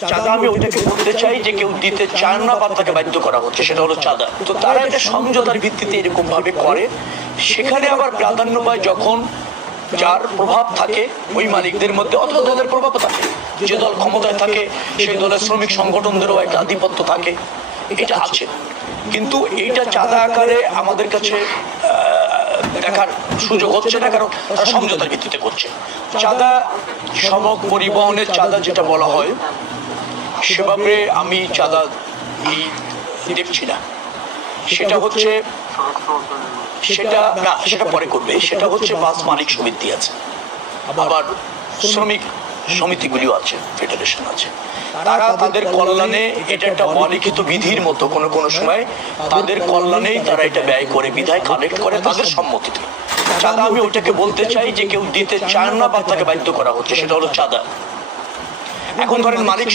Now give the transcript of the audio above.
চাঁদা আমি ওইটাকে বলতে চাই যে কেউ দিতে চায় না বা তাকে বাধ্য করা হচ্ছে, সেটা হলো চাঁদা। তো তারা এটা সমঝোতার ভিত্তিতে এরকম ভাবে করে। সেখানে আবার প্রাধান্য পায় যখন যার প্রভাব থাকে ওই মালিকদের মধ্যে, অথবা দলের প্রভাবও থাকে। যে দল ক্ষমতায় থাকে সেই দলের শ্রমিক সংগঠনদেরও একটা আধিপত্য থাকে, এটা আছে। কিন্তু এইটা চাঁদা আকারে আমাদের কাছে দেখার সুযোগ হচ্ছে না, কারণ তারা সমঝোতার ভিত্তিতে করছে। চাঁদা সড়ক পরিবহনের চাঁদা যেটা বলা হয়, সেভাবে আমি চাঁদা দেখছি না। সেটা হচ্ছে সেটা পরে করবে। সেটা হচ্ছে বাস মালিক সমিতি আছে, আবার শ্রমিক সমিতিগুলিও আছে, ফেডারেশন আছে। তারা তাদের কল্যাণে, এটা একটা অলিখিত বিধির মতো, কোনো কোনো সময় তাদের কল্যাণেই তারা এটা ব্যয় করে, বিধায় কালেক্ট করে তাদের সম্মতিতে। চাঁদা আমি ওইটাকে বলতে চাই যে কেউ দিতে চায় না বা তাকে বাধ্য করা হচ্ছে, সেটা হলো চাঁদা। এখন ধরেন মালিক